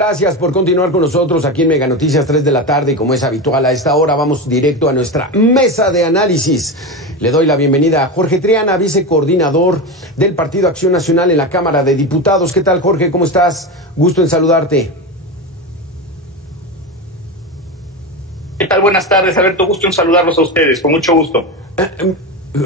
Gracias por continuar con nosotros aquí en Mega Noticias 3 de la tarde y como es habitual a esta hora vamos directo a nuestra mesa de análisis. Le doy la bienvenida a Jorge Triana, vicecoordinador del Partido Acción Nacional en la Cámara de Diputados. ¿Qué tal, Jorge? ¿Cómo estás? Gusto en saludarte. ¿Qué tal? Buenas tardes, Alberto. Gusto en saludarlos a ustedes, con mucho gusto.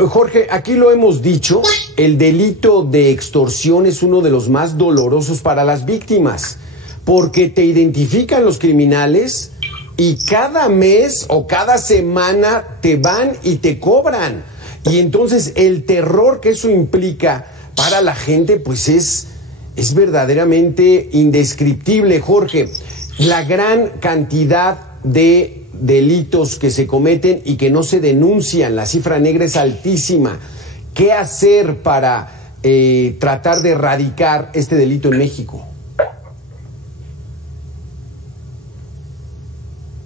Jorge, aquí lo hemos dicho, el delito de extorsión es uno de los más dolorosos para las víctimas, porque te identifican los criminales y cada mes o cada semana te van y te cobran. Y entonces el terror que eso implica para la gente, pues es verdaderamente indescriptible, Jorge. La gran cantidad de delitos que se cometen y que no se denuncian, la cifra negra es altísima. ¿Qué hacer para tratar de erradicar este delito en México?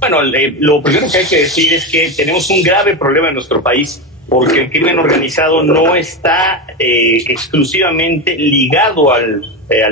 Bueno, lo primero que hay que decir es que tenemos un grave problema en nuestro país, porque el crimen organizado no está exclusivamente ligado al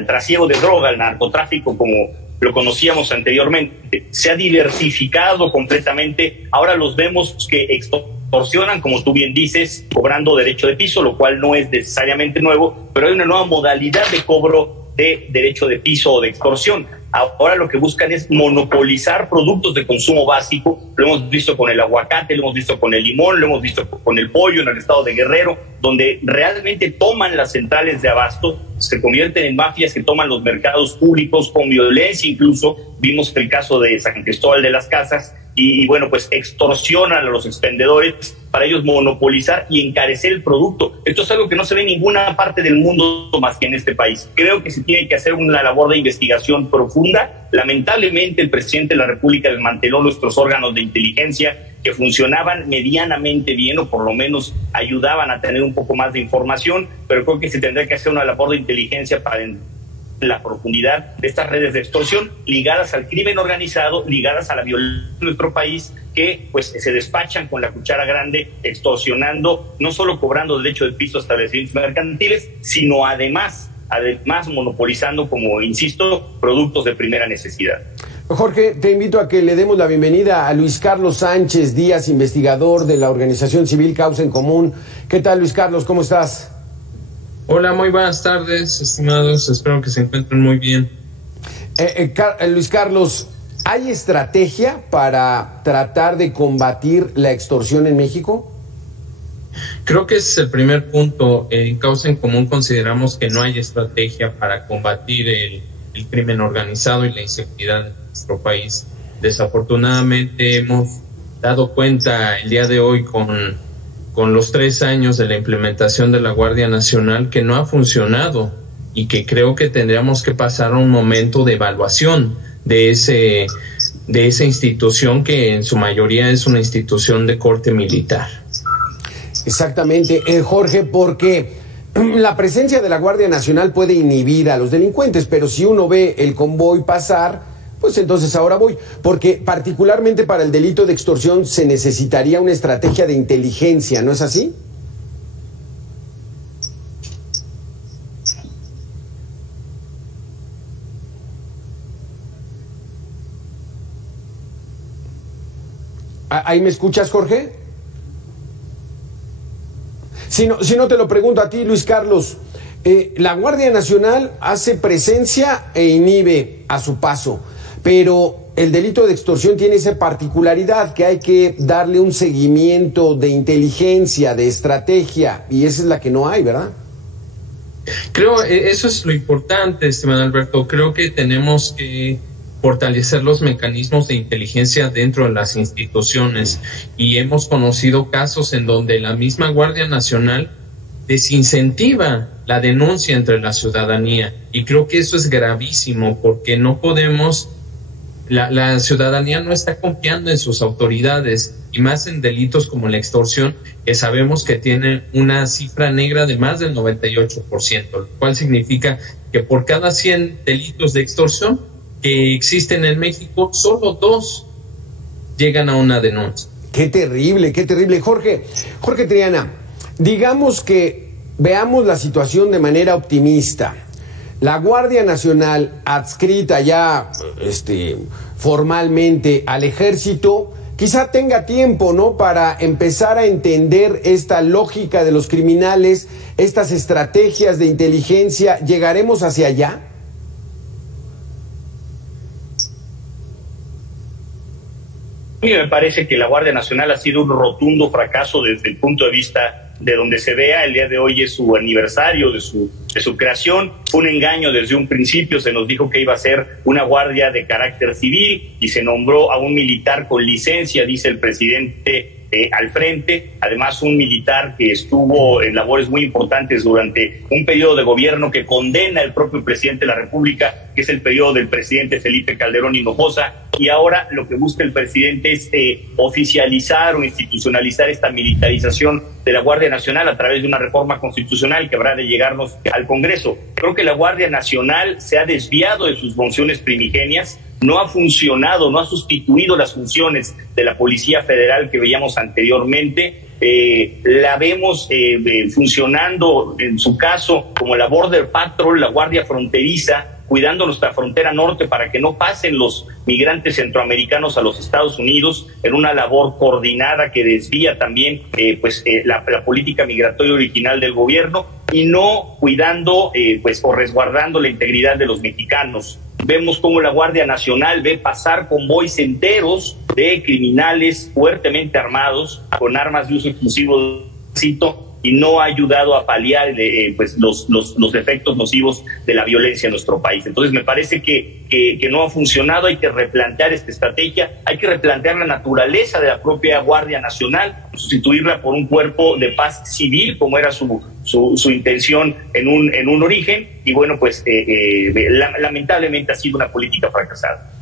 trasiego de droga, al narcotráfico, como lo conocíamos anteriormente. Se ha diversificado completamente. Ahora los vemos que extorsionan, como tú bien dices, cobrando derecho de piso, lo cual no es necesariamente nuevo, pero hay una nueva modalidad de cobro de derecho de piso o de extorsión. Ahora lo que buscan es monopolizar productos de consumo básico. Lo hemos visto con el aguacate, lo hemos visto con el limón, lo hemos visto con el pollo en el estado de Guerrero, donde realmente toman las centrales de abasto, se convierten en mafias que toman los mercados públicos con violencia. Incluso vimos el caso de San Cristóbal de las Casas y bueno, pues extorsionan a los expendedores para ellos monopolizar y encarecer el producto. Esto es algo que no se ve en ninguna parte del mundo más que en este país. Creo que se tiene que hacer una labor de investigación profunda. Lamentablemente el presidente de la República desmanteló nuestros órganos de inteligencia que funcionaban medianamente bien, o por lo menos ayudaban a tener un poco más de información, pero creo que se tendrá que hacer una labor de inteligencia para la profundidad de estas redes de extorsión ligadas al crimen organizado, ligadas a la violencia de nuestro país, que pues se despachan con la cuchara grande, extorsionando, no solo cobrando derecho de piso a establecimientos mercantiles, sino además monopolizando, como insisto, productos de primera necesidad. Jorge, te invito a que le demos la bienvenida a Luis Carlos Sánchez Díaz, investigador de la organización civil Causa en Común. ¿Qué tal, Luis Carlos? ¿Cómo estás? Hola, muy buenas tardes, estimados. Espero que se encuentren muy bien. Luis Carlos, ¿hay estrategia para tratar de combatir la extorsión en México? Creo que ese es el primer punto. En Causa en Común consideramos que no hay estrategia para combatir el crimen organizado y la inseguridad de nuestro país. Desafortunadamente hemos dado cuenta el día de hoy con los 3 años de la implementación de la Guardia Nacional que no ha funcionado y que creo que tendríamos que pasar a un momento de evaluación de esa institución que en su mayoría es una institución de corte militar. Exactamente, Jorge, porque la presencia de la Guardia Nacional puede inhibir a los delincuentes, pero si uno ve el convoy pasar, pues entonces ahora voy, porque particularmente para el delito de extorsión se necesitaría una estrategia de inteligencia, ¿no es así? ¿Ahí me escuchas, Jorge? Si no te lo pregunto a ti, Luis Carlos, la Guardia Nacional hace presencia e inhibe a su paso, pero el delito de extorsión tiene esa particularidad que hay que darle un seguimiento de inteligencia, de estrategia, y esa es la que no hay, ¿verdad? Creo eso es lo importante, estimado Alberto. Creo que tenemos que fortalecer los mecanismos de inteligencia dentro de las instituciones, y hemos conocido casos en donde la misma Guardia Nacional desincentiva la denuncia entre la ciudadanía, y creo que eso es gravísimo porque no podemos, la ciudadanía no está confiando en sus autoridades, y más en delitos como la extorsión, que sabemos que tienen una cifra negra de más del 98%, lo cual significa que por cada 100 delitos de extorsión que existen en México, solo 2 llegan a una denuncia. Qué terrible, qué terrible. Jorge Triana, digamos que veamos la situación de manera optimista. la Guardia Nacional adscrita ya formalmente al Ejército, quizá tenga tiempo, ¿no?, para empezar a entender esta lógica de los criminales, estas estrategias de inteligencia. ¿Llegaremos hacia allá? A mí me parece que la Guardia Nacional ha sido un rotundo fracaso desde el punto de vista de donde se vea. El día de hoy es su aniversario de su creación. Fue un engaño desde un principio. Se nos dijo que iba a ser una guardia de carácter civil y se nombró a un militar con licencia, dice el presidente, al frente. Además, un militar que estuvo en labores muy importantes durante un periodo de gobierno que condena el propio presidente de la República, que es el periodo del presidente Felipe Calderón Hinojosa. Y ahora lo que busca el presidente es oficializar o institucionalizar esta militarización de la Guardia Nacional a través de una reforma constitucional que habrá de llegarnos al Congreso. Creo que la Guardia Nacional se ha desviado de sus funciones primigenias, no ha funcionado, no ha sustituido las funciones de la Policía Federal que veíamos anteriormente. La vemos funcionando, en su caso, como la Border Patrol, la Guardia Fronteriza, cuidando nuestra frontera norte para que no pasen los migrantes centroamericanos a los Estados Unidos, en una labor coordinada que desvía también la política migratoria original del gobierno, y no cuidando o resguardando la integridad de los mexicanos. Vemos cómo la Guardia Nacional ve pasar convoys enteros de criminales fuertemente armados con armas de uso exclusivo del ejército, y no ha ayudado a paliar los efectos nocivos de la violencia en nuestro país. Entonces me parece que no ha funcionado. Hay que replantear esta estrategia, hay que replantear la naturaleza de la propia Guardia Nacional, sustituirla por un cuerpo de paz civil, como era su intención en un origen, y bueno, lamentablemente ha sido una política fracasada.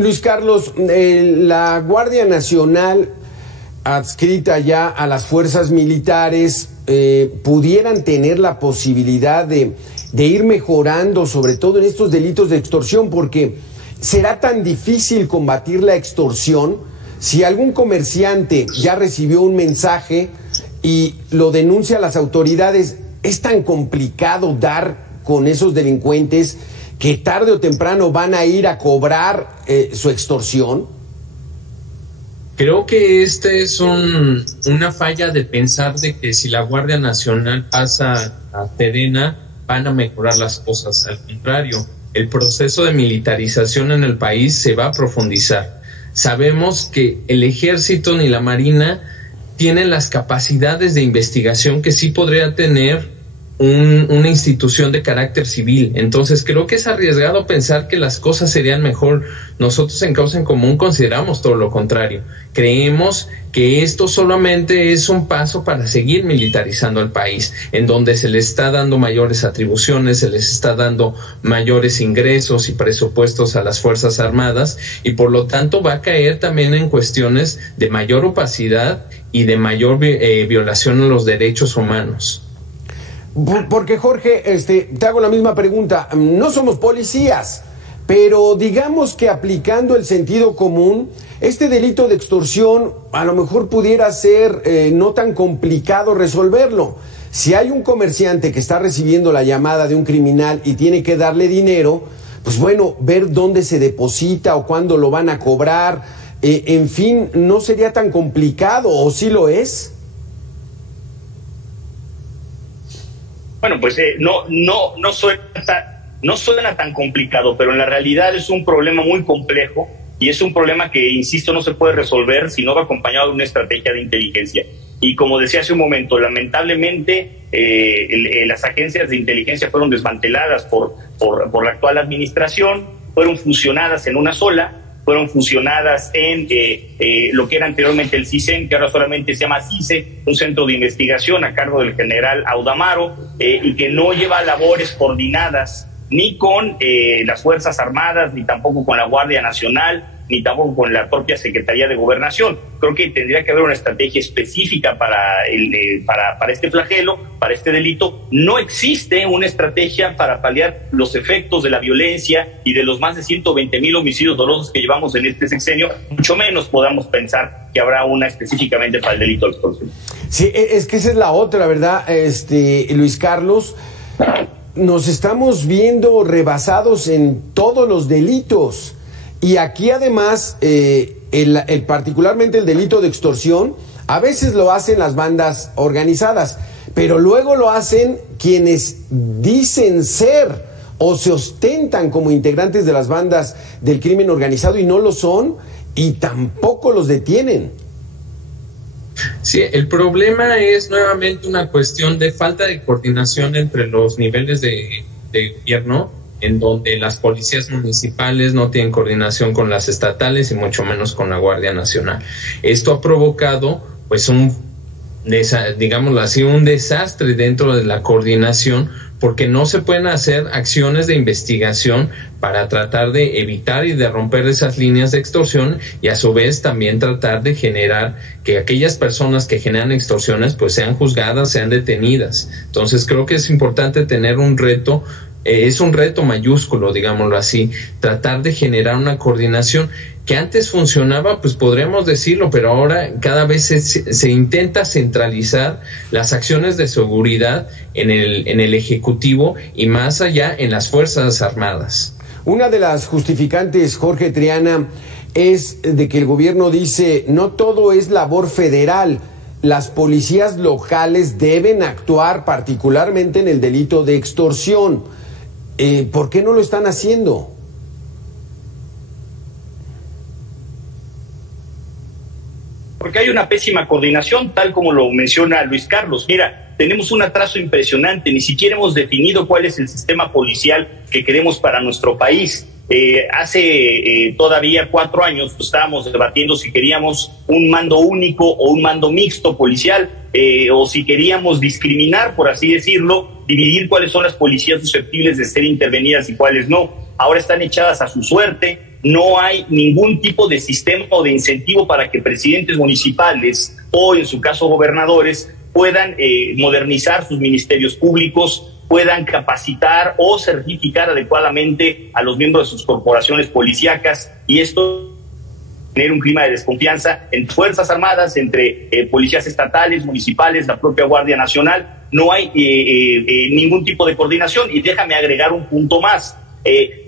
Luis Carlos, la Guardia Nacional adscrita ya a las fuerzas militares, pudieran tener la posibilidad de ir mejorando, sobre todo en estos delitos de extorsión, porque será tan difícil combatir la extorsión si algún comerciante ya recibió un mensaje y lo denuncia a las autoridades. Es tan complicado dar con esos delincuentes que tarde o temprano van a ir a cobrar su extorsión. Creo que es una falla de pensar de que si la Guardia Nacional pasa a Sedena van a mejorar las cosas. Al contrario, el proceso de militarización en el país se va a profundizar. Sabemos que el Ejército ni la Marina tienen las capacidades de investigación que sí podría tener una institución de carácter civil. Entonces creo que es arriesgado pensar que las cosas serían mejor. Nosotros en Causa en Común consideramos todo lo contrario. Creemos que esto solamente es un paso para seguir militarizando al país, en donde se le está dando mayores atribuciones, se les está dando mayores ingresos y presupuestos a las Fuerzas Armadas, y por lo tanto va a caer también en cuestiones de mayor opacidad y de mayor violación a los derechos humanos. Porque, Jorge, te hago la misma pregunta. No somos policías, pero digamos que aplicando el sentido común, este delito de extorsión a lo mejor pudiera ser no tan complicado resolverlo. Si hay un comerciante que está recibiendo la llamada de un criminal y tiene que darle dinero, pues bueno, ver dónde se deposita o cuándo lo van a cobrar, en fin, no sería tan complicado, ¿o sí lo es? Bueno, no suena tan complicado, pero en la realidad es un problema muy complejo, y es un problema que, insisto, no se puede resolver si no va acompañado de una estrategia de inteligencia. Y como decía hace un momento, lamentablemente las agencias de inteligencia fueron desmanteladas por la actual administración, fueron fusionadas en una sola, fueron fusionadas en lo que era anteriormente el CISEN, que ahora solamente se llama CICE, un centro de investigación a cargo del general Audamaro, y que no lleva labores coordinadas ni con las Fuerzas Armadas, ni tampoco con la Guardia Nacional, ni tampoco con la propia Secretaría de Gobernación. Creo que tendría que haber una estrategia específica para este flagelo, para este delito. No existe una estrategia para paliar los efectos de la violencia y de los más de 120,000 homicidios dolosos que llevamos en este sexenio, mucho menos podamos pensar que habrá una específicamente para el delito de extorsión. Sí, es que esa es la otra, ¿verdad, Luis Carlos? nos estamos viendo rebasados en todos los delitos. Y aquí además, particularmente el delito de extorsión, a veces lo hacen las bandas organizadas, pero luego lo hacen quienes dicen ser o se ostentan como integrantes de las bandas del crimen organizado y no lo son, y tampoco los detienen. Sí, el problema es nuevamente una cuestión de falta de coordinación entre los niveles de gobierno, en donde las policías municipales no tienen coordinación con las estatales y mucho menos con la Guardia Nacional. Esto ha provocado pues digámoslo así, un desastre dentro de la coordinación, porque no se pueden hacer acciones de investigación para tratar de evitar y de romper esas líneas de extorsión, y a su vez también tratar de generar que aquellas personas que generan extorsiones pues sean juzgadas, sean detenidas. Entonces creo que es importante tener un reto, es un reto mayúsculo, digámoslo así, tratar de generar una coordinación que antes funcionaba, pues podríamos decirlo, pero ahora cada vez se intenta centralizar las acciones de seguridad en el Ejecutivo y más allá en las Fuerzas Armadas. Una de las justificantes, Jorge Triana, es de que el gobierno dice no todo es labor federal, las policías locales deben actuar particularmente en el delito de extorsión. ¿Por qué no lo están haciendo? Porque hay una pésima coordinación, tal como lo menciona Luis Carlos. Mira, tenemos un atraso impresionante, ni siquiera hemos definido cuál es el sistema policial que queremos para nuestro país. Hace todavía 4 años pues, estábamos debatiendo si queríamos un mando único o un mando mixto policial, o si queríamos discriminar, por así decirlo, dividir cuáles son las policías susceptibles de ser intervenidas y cuáles no. Ahora están echadas a su suerte. No hay ningún tipo de sistema o de incentivo para que presidentes municipales o, en su caso, gobernadores puedan modernizar sus ministerios públicos, puedan capacitar o certificar adecuadamente a los miembros de sus corporaciones policíacas, y esto tener un clima de desconfianza entre Fuerzas Armadas, entre policías estatales, municipales, la propia Guardia Nacional. No hay ningún tipo de coordinación. Y déjame agregar un punto más.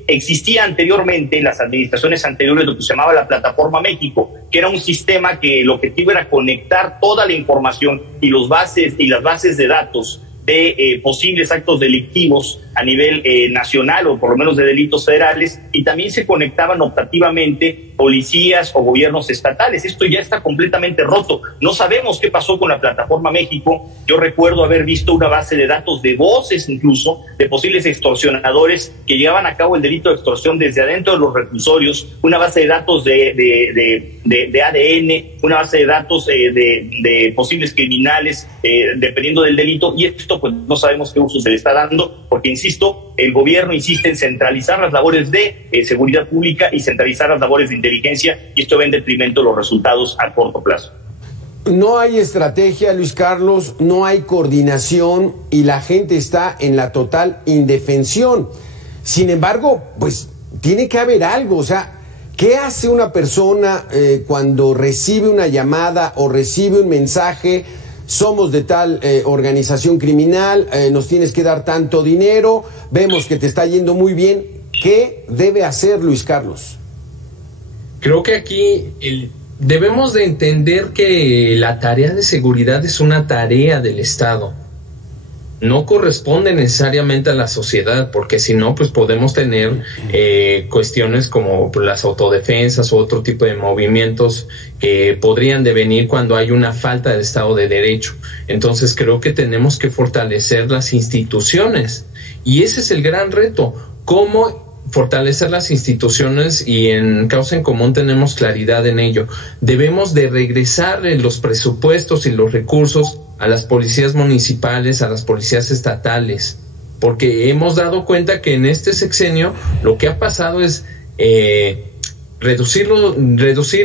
Existía anteriormente, en las administraciones anteriores, lo que se llamaba la Plataforma México, que era un sistema que el objetivo era conectar toda la información y las bases de datos de posibles actos delictivos a nivel nacional, o por lo menos de delitos federales, y también se conectaban optativamente policías o gobiernos estatales. Esto ya está completamente roto. No sabemos qué pasó con la Plataforma México. Yo recuerdo haber visto una base de datos de voces, incluso, de posibles extorsionadores que llevaban a cabo el delito de extorsión desde adentro de los reclusorios, una base de datos de ADN, una base de datos de posibles criminales, dependiendo del delito, y esto pues no sabemos qué uso se le está dando, porque insisto, el gobierno insiste en centralizar las labores de seguridad pública y centralizar las labores de inteligencia, y esto va en detrimento de los resultados a corto plazo. No hay estrategia, Luis Carlos, no hay coordinación y la gente está en la total indefensión. Sin embargo, pues tiene que haber algo, o sea, ¿qué hace una persona cuando recibe una llamada o recibe un mensaje? Somos de tal organización criminal, nos tienes que dar tanto dinero, vemos que te está yendo muy bien. ¿Qué debe hacer Luis Carlos? Creo que aquí debemos de entender que la tarea de seguridad es una tarea del Estado. No corresponde necesariamente a la sociedad, porque si no, pues podemos tener cuestiones como las autodefensas o otro tipo de movimientos que podrían devenir cuando hay una falta de Estado de Derecho. Entonces creo que tenemos que fortalecer las instituciones, y ese es el gran reto, cómo fortalecer las instituciones, y en Causa en Común tenemos claridad en ello. Debemos de regresar los presupuestos y los recursos a las policías municipales, a las policías estatales, porque hemos dado cuenta que en este sexenio lo que ha pasado es reducir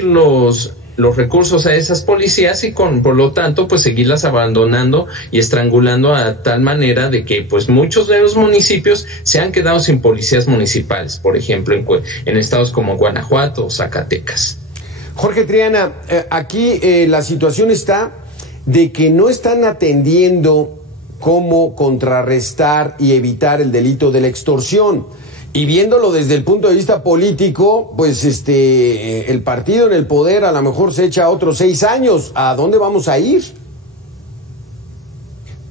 los recursos a esas policías y por lo tanto pues seguirlas abandonando y estrangulando a tal manera de que pues muchos de los municipios se han quedado sin policías municipales, por ejemplo en estados como Guanajuato o Zacatecas. Jorge Triana, aquí la situación está de que no están atendiendo cómo contrarrestar y evitar el delito de la extorsión. Y viéndolo desde el punto de vista político, pues el partido en el poder a lo mejor se echa otros 6 años. ¿A dónde vamos a ir?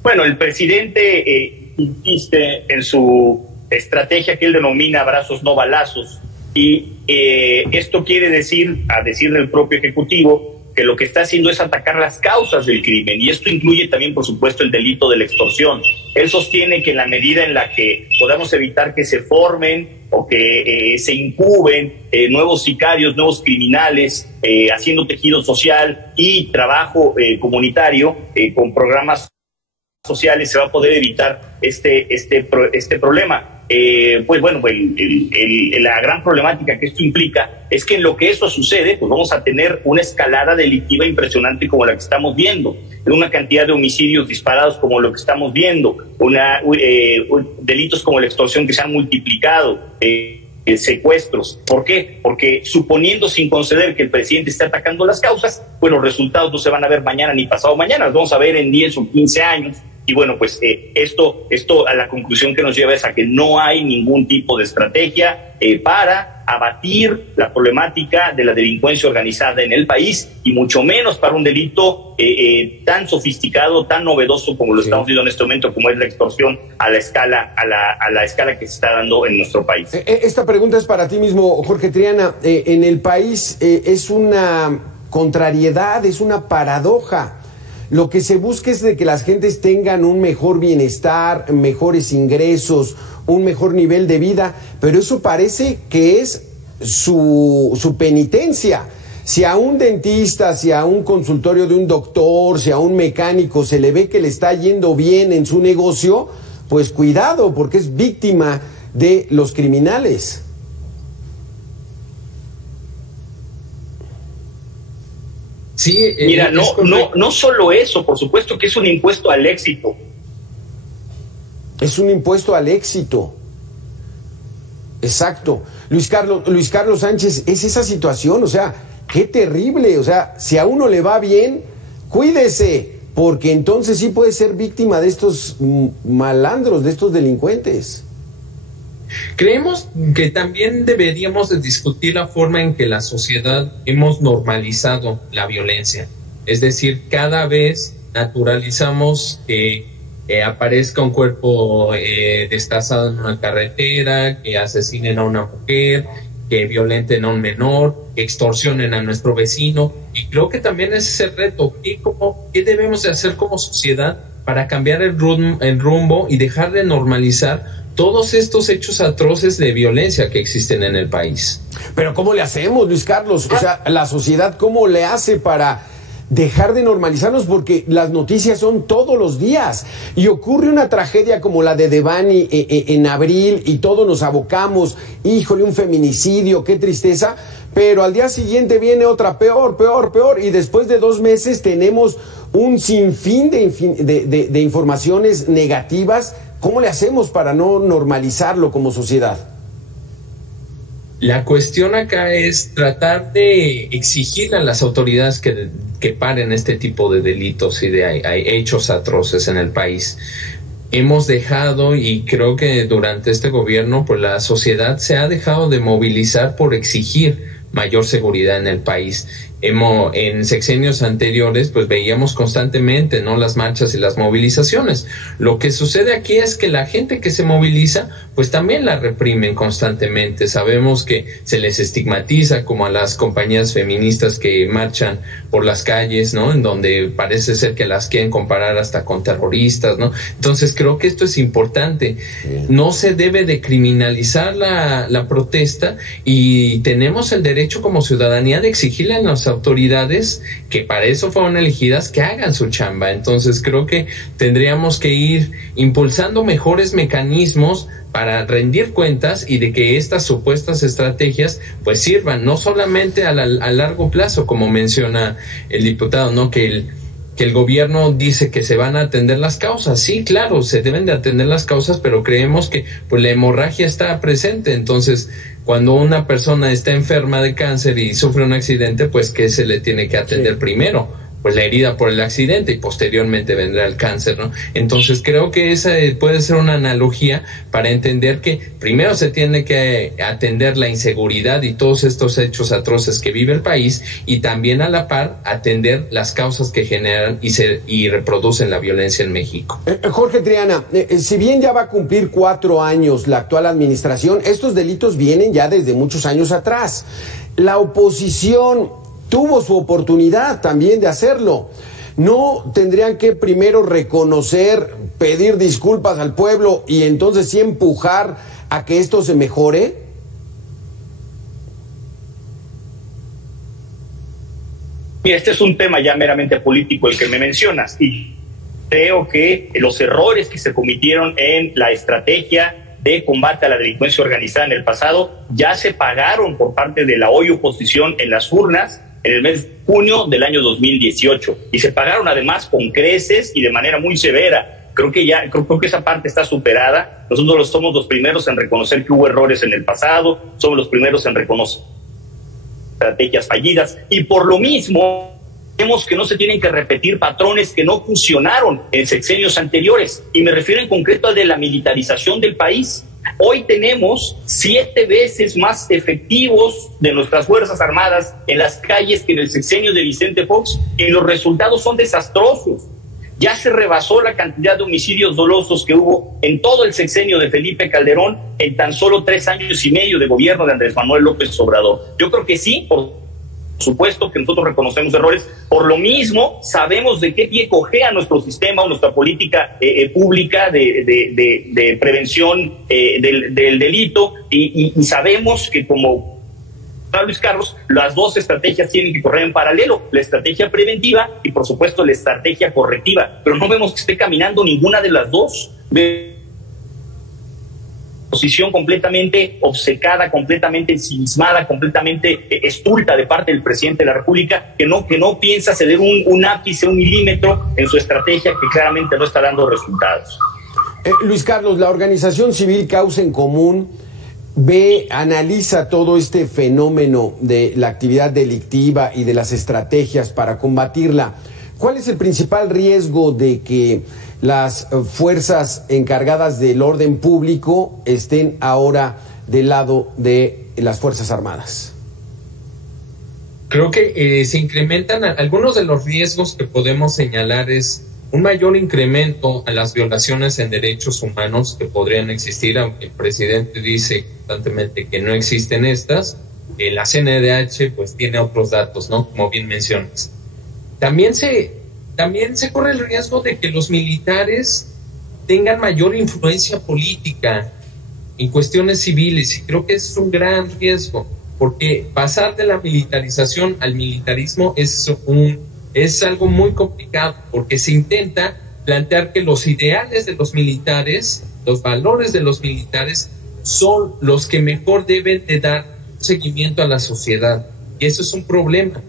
Bueno, el presidente insiste en su estrategia que él denomina abrazos no balazos, y esto quiere decir, a decir del propio Ejecutivo, que lo que está haciendo es atacar las causas del crimen, y esto incluye también, por supuesto, el delito de la extorsión. Él sostiene que en la medida en la que podamos evitar que se formen o que se incuben nuevos sicarios, nuevos criminales, haciendo tejido social y trabajo comunitario con programas sociales, se va a poder evitar este problema. Pues bueno, la gran problemática que esto implica es que en lo que eso sucede, pues vamos a tener una escalada delictiva impresionante como la que estamos viendo, una cantidad de homicidios disparados como lo que estamos viendo, delitos como la extorsión que se han multiplicado, secuestros. ¿Por qué? Porque suponiendo, sin conceder, que el presidente está atacando las causas, pues los resultados no se van a ver mañana ni pasado mañana, los vamos a ver en 10 o 15 años. Y bueno, pues esto a la conclusión que nos lleva es a que no hay ningún tipo de estrategia para abatir la problemática de la delincuencia organizada en el país, y mucho menos para un delito tan sofisticado, tan novedoso como lo estamos viendo en este momento, como es la extorsión a la escala que se está dando en nuestro país. Esta pregunta es para ti mismo, Jorge Triana. En el país es una contrariedad, es una paradoja. Lo que se busca es de que las gentes tengan un mejor bienestar, mejores ingresos, un mejor nivel de vida, pero eso parece que es su penitencia. Si a un dentista, si a un consultorio de un doctor, si a un mecánico se le ve que le está yendo bien en su negocio, pues cuidado, porque es víctima de los criminales. Sí, mira, no solo eso, por supuesto que es un impuesto al éxito. Es un impuesto al éxito. Exacto. Luis Carlos Sánchez, es esa situación, o sea, qué terrible. O sea, si a uno le va bien, cuídese, porque entonces sí puede ser víctima de estos malandros, de estos delincuentes. Creemos que también deberíamos de discutir la forma en que la sociedad hemos normalizado la violencia. Es decir, cada vez naturalizamos que aparezca un cuerpo destazado en una carretera, que asesinen a una mujer, que violenten a un menor, que extorsionen a nuestro vecino. Y creo que también es ese reto. ¿Qué debemos de hacer como sociedad para cambiar el rumbo y dejar de normalizar todos estos hechos atroces de violencia que existen en el país? Pero ¿cómo le hacemos, Luis Carlos? O sea, la sociedad, ¿cómo le hace para dejar de normalizarnos? Porque las noticias son todos los días y ocurre una tragedia como la de Devani en abril y todos nos abocamos, híjole, un feminicidio, qué tristeza, pero al día siguiente viene otra peor, y después de 2 meses tenemos un sinfín de informaciones negativas. ¿Cómo le hacemos para no normalizarlo como sociedad? La cuestión acá es tratar de exigir a las autoridades que paren este tipo de delitos y de hechos atroces en el país. Hemos dejado, y creo que durante este gobierno, pues la sociedad se ha dejado de movilizar por exigir mayor seguridad en el país. En sexenios anteriores pues veíamos constantemente, ¿no?, las marchas y las movilizaciones. Lo que sucede aquí es que la gente que se moviliza pues también la reprimen constantemente. Sabemos que se les estigmatiza, como a las compañías feministas que marchan por las calles, ¿no?, en donde parece ser que las quieren comparar hasta con terroristas, ¿no? Entonces creo que esto es importante. No se debe de criminalizar la protesta, y tenemos el derecho como ciudadanía de exigirle a las autoridades, que para eso fueron elegidas, que hagan su chamba. Entonces creo que tendríamos que ir impulsando mejores mecanismos para rendir cuentas, y de que estas supuestas estrategias pues sirvan no solamente a largo plazo, como menciona el diputado, ¿no?, que el gobierno dice que se van a atender las causas. Sí, claro, se deben de atender las causas, pero creemos que pues la hemorragia está presente. Entonces, cuando una persona está enferma de cáncer y sufre un accidente, pues que se le tiene que atender primero. pues la herida por el accidente y posteriormente vendrá el cáncer, ¿no? Entonces creo que esa puede ser una analogía para entender que primero se tiene que atender la inseguridad y todos estos hechos atroces que vive el país, y también a la par atender las causas que generan y reproducen la violencia en México. Jorge Triana, si bien ya va a cumplir 4 años la actual administración, estos delitos vienen ya desde muchos años atrás. La oposición tuvo su oportunidad también de hacerlo. ¿No tendrían que primero reconocer, pedir disculpas al pueblo y entonces sí empujar a que esto se mejore? Mira, este es un tema ya meramente político el que me mencionas, y creo que los errores que se cometieron en la estrategia de combate a la delincuencia organizada en el pasado ya se pagaron por parte de la hoy oposición en las urnas en el mes de junio del año 2018, y se pagaron además con creces y de manera muy severa. Creo que esa parte está superada. Nosotros somos los primeros en reconocer que hubo errores en el pasado, somos los primeros en reconocer estrategias fallidas, y por lo mismo vemos que no se tienen que repetir patrones que no funcionaron en sexenios anteriores, y me refiero en concreto al de la militarización del país. Hoy tenemos 7 veces más efectivos de nuestras Fuerzas Armadas en las calles que en el sexenio de Vicente Fox, y los resultados son desastrosos. Ya se rebasó la cantidad de homicidios dolosos que hubo en todo el sexenio de Felipe Calderón en tan solo 3 años y medio de gobierno de Andrés Manuel López Obrador. Yo creo que sí, por supuesto que nosotros reconocemos errores, por lo mismo sabemos de qué pie cojea nuestro sistema o nuestra política pública de prevención del delito, y sabemos que, como Luis Carlos, las dos estrategias tienen que correr en paralelo, la estrategia preventiva y por supuesto la estrategia correctiva, pero no vemos que esté caminando ninguna de las dos. Posición completamente obcecada, completamente ensimismada, completamente estulta de parte del presidente de la República, que no piensa ceder un ápice, un milímetro en su estrategia, que claramente no está dando resultados. Luis Carlos, la organización civil Causa en Común analiza todo este fenómeno de la actividad delictiva y de las estrategias para combatirla. ¿Cuál es el principal riesgo de que las fuerzas encargadas del orden público estén ahora del lado de las Fuerzas Armadas? Creo que se incrementan algunos de los riesgos que podemos señalar. Es un mayor incremento a las violaciones en derechos humanos que podrían existir, aunque el presidente dice constantemente que no existen estas. La CNDH pues tiene otros datos, ¿no? Como bien mencionas. También se corre el riesgo de que los militares tengan mayor influencia política en cuestiones civiles, y creo que es un gran riesgo, porque pasar de la militarización al militarismo es algo muy complicado, porque se intenta plantear que los ideales de los militares, los valores de los militares, son los que mejor deben de dar seguimiento a la sociedad, y eso es un problema,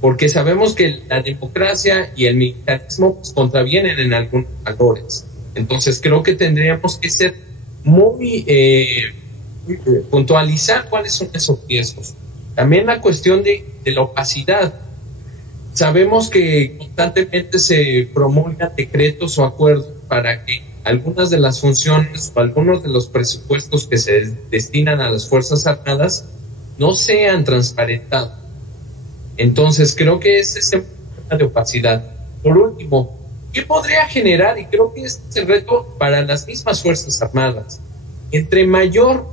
porque sabemos que la democracia y el militarismo pues contravienen en algunos valores. Entonces creo que tendríamos que ser muy puntualizar cuáles son esos riesgos. También la cuestión de la opacidad. Sabemos que constantemente se promulgan decretos o acuerdos para que algunas de las funciones o algunos de los presupuestos que se destinan a las Fuerzas Armadas no sean transparentados. Entonces creo que ese es el problema de opacidad. Por último, ¿qué podría generar? Y creo que este es el reto para las mismas Fuerzas Armadas. Entre mayor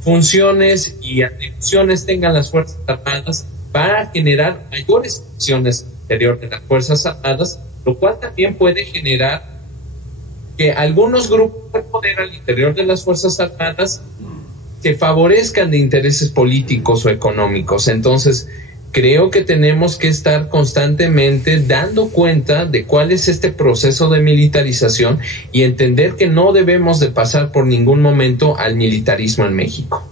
funciones y atribuciones tengan las Fuerzas Armadas, para generar mayores funciones al interior de las Fuerzas Armadas, lo cual también puede generar que algunos grupos de poder al interior de las Fuerzas Armadas se favorezcan de intereses políticos o económicos. Entonces, creo que tenemos que estar constantemente dando cuenta de cuál es este proceso de militarización y entender que no debemos de pasar por ningún momento al militarismo en México.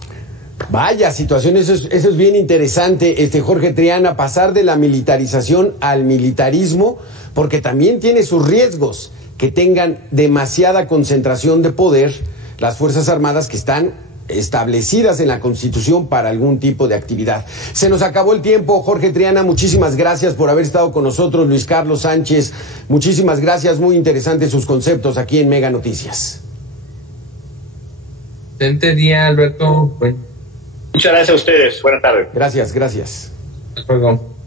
Vaya situación, eso es bien interesante, Jorge Triana, pasar de la militarización al militarismo, porque también tiene sus riesgos, que tengan demasiada concentración de poder las Fuerzas Armadas, que están establecidas en la Constitución para algún tipo de actividad. Se nos acabó el tiempo. Jorge Triana, muchísimas gracias por haber estado con nosotros. Luis Carlos Sánchez, muchísimas gracias. Muy interesantes sus conceptos aquí en Mega Noticias. Excelente día, Alberto. Muchas gracias a ustedes. Buenas tardes. Gracias, gracias. Hasta luego.